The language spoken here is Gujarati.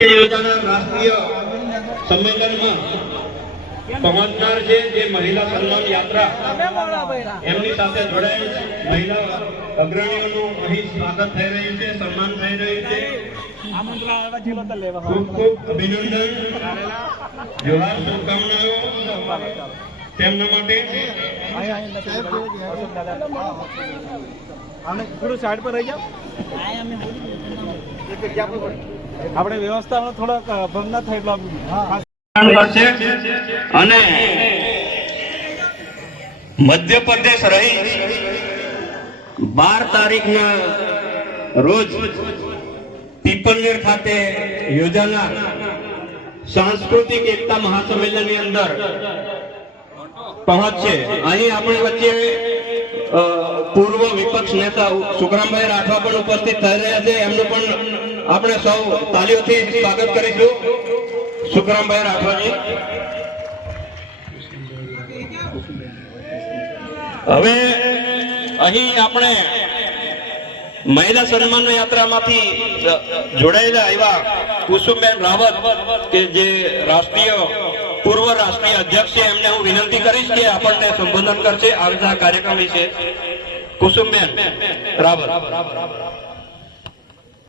યોજાનાર રાષ્ટ્રીય સંમેલનમાં પહોંચનાર છે જે મહિલા સન્માન યાત્રા એમની સાથે જોડાયેલ મહિલા અગ્રણીઓનું અહીં સ્વાગત થઈ રહ્યું છે, સન્માન થઈ રહ્યું છે। ખૂબ ખૂબ અભિનંદન, જોહાર, શુભકામનાઓ તેમના માટે। થોડું સાઈડ પર રહી જાઓ, આપણે વ્યવસ્થામાં થોડાક ભંગ ના થાય કરશે અને મધ્યપ્રદેશ રહી 12 તારીખના રોજ પીપલનેર ખાતે યોજાનાર સાંસ્કૃતિક એકતા મહાસંમેલનની અંદર પહોંચશે। અહીં આપણી વચ્ચે પૂર્વ વિપક્ષ નેતા સુખરામભાઈ રાઠવા પણ ઉપસ્થિત થઈ રહ્યા છે, એમનું પણ આપણે સૌ તાલીઓથી સ્વાગત કરીશું। સુખરામભાઈ રાઠવાજી, હવે અહીં આપણે મહિલા સન્માન યાત્રામાંથી જોડાયેલા એવા કુસુમબેન રાવત કે જે પૂર્વ રાષ્ટ્રીય અધ્યક્ષ છે, એમને હું વિનંતી કરીશ કે આપણને સંબોધન કરશે આ કાર્યક્રમ વિશે। કુસુમબેન રાવત।